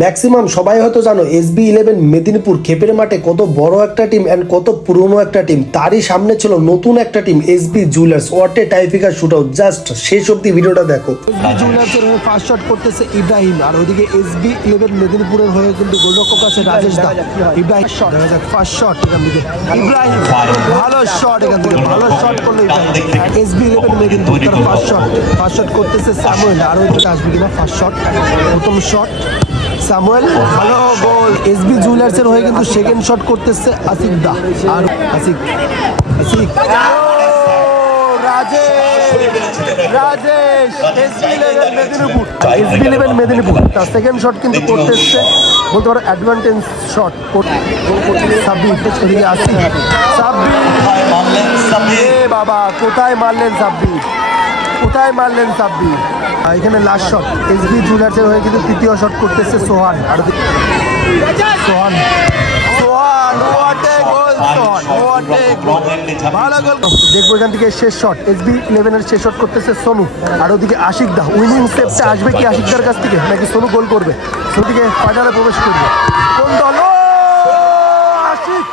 Maximum সবাই হয়তো জানো SB11 মেদিনীপুর খেপের মাঠে কত বড় একটা টিম এন্ড কত পুরনো একটা টিম। তারই সামনে ছিল নতুন একটা team SB jewellers. What a typical shoot out, just শেষ অব্দি ভিডিওটা দেখো। SB জুয়েলার্সের হয়ে ফার্স্ট শট করতেছে ইব্রাহিম, আর ওইদিকে SB11 মেদিনীপুরের হয়ে কিন্তু গোলরক্ষক আছে রাজেশ দা। ইব্রাহিম শট, ফার্স্ট শট এখান থেকে ইব্রাহিম, ভালো শট এখান থেকে, ভালো শট করলো ইব্রাহিম। SB11 মেদিনীপুর তার ফার্স্ট শট করতেছে সামুয়েল, আর ওইদিকে আসবে কিনা ফার্স্ট শট, প্রথম শট সামুয়েল, ভালো গোল। SB জুয়েলার্সের হয়ে কিন্তু সেকেন্ড শট করতেছে আসিক দা, আর আসিক রাজেশ SB11 মেদিনীপুর তার সেকেন্ড শট কিন্তু করতেছে, বলতে পারো অ্যাডভান্টেজ শট। সাব্বির এদিকে আসিক, সাব্বির বাবা কোথায় মারলেন সাব্বির, এখানে লাস্ট শট SB জুয়েলার্সের হয়ে কিন্তু তৃতীয় শট করতেছে সোহান, আর সোহান ভালো গোল। দেখবো এখান থেকে শেষ শট SB11 এর শেষ শট করতেছে সোনু, আর ওদিকে আশিক দা। উইনিং স্টেপটা আসবে কি আশিকদার কাছ থেকে, নাকি সোনু গোল করবে? সোনু থেকে ফাইনালে প্রবেশ করবে কোন দল? আশিক